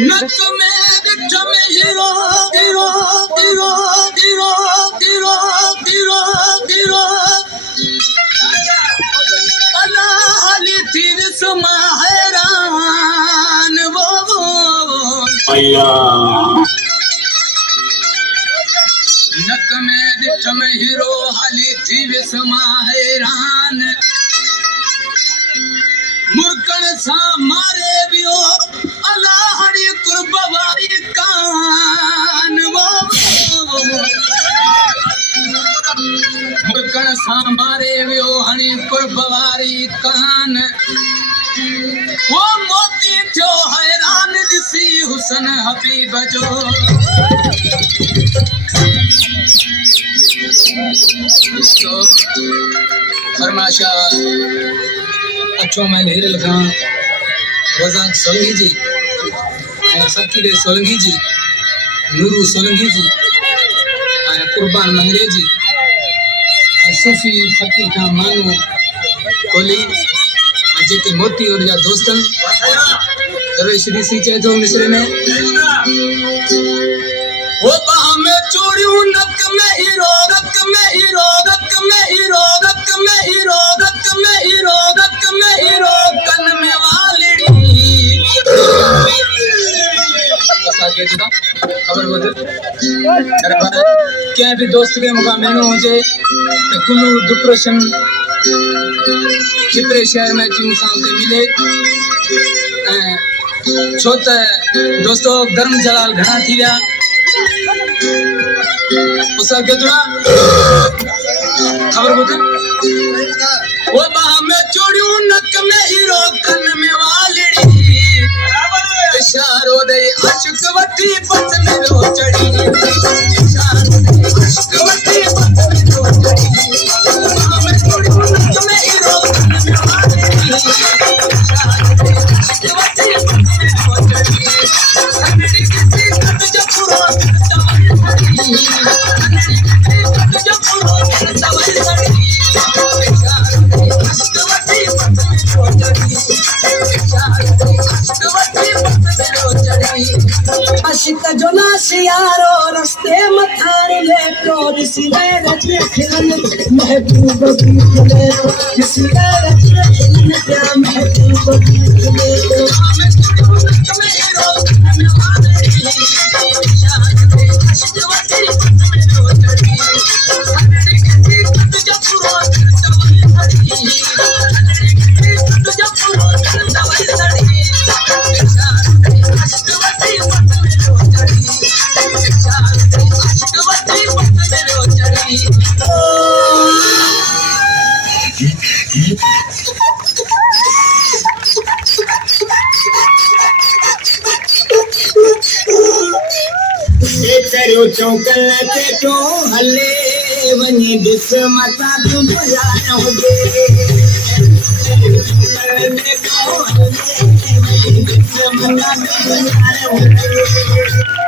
नक में गिठ में hero hero hero hero hero hero hero अला हली तीर सुमा हैरान वो नक में गिठ में हीरो हली तीर सुमा हैरान मुर्कन सा मारे बियो अला हरी कुर्बारी कान वो मुर्कन सा मारे बियो हनी कुर्बारी कान वो मोती थियो हैरान दिसी हुसन हबीब जो तो फरमाशा अच्छो मैं ढेर लगा वजाक सोलंगी जी सकी दे सोलंगी जी नूरू सोलंगी जी कुर्बान मंगरे जी सूफी फकीर का मानो कोली जेके मोती और या दोस्तन दरवेश सी चेतो मिसरे में वो बाह में चूड़ियों नक में हीरो रक में हीरो रक में हीरो रक में हीरो रक में हीरो रक में हीरो कन में वालड़ी बस आगे तो खबर बदल दरबार क्या भी दोस्त के मुका मैंने मुझे कुल्लू डिप्रेशन चिपरे शहर में चूं सामने मिले छोटा दोस्तों धर्म जलाल घना थी गया उसका क्या खबर बता वो बाह में चूड़ियों नक में हीरो कन में वालड़ी इशारो दे अशक वठी पतन रो चढ़ी इशारो दे अशक वठी पतन रो चढ़ी बाह में चूड़ियों नक में हीरो कन में वालड़ी इशारो दे अशक वठी पतन रो चढ़ी संगड़ी किसी कट जब पुरो अशिक जो नाशियारो रस्ते मथार लेको दिसी रच खिलन महबूब की लेको दिसी रच खिलन क्या महबूब की लेको चौकल ते तो हले वनी दिस मता तू बुलाना हो दे ने को हले वनी दिस मता तू बुलाना हो दे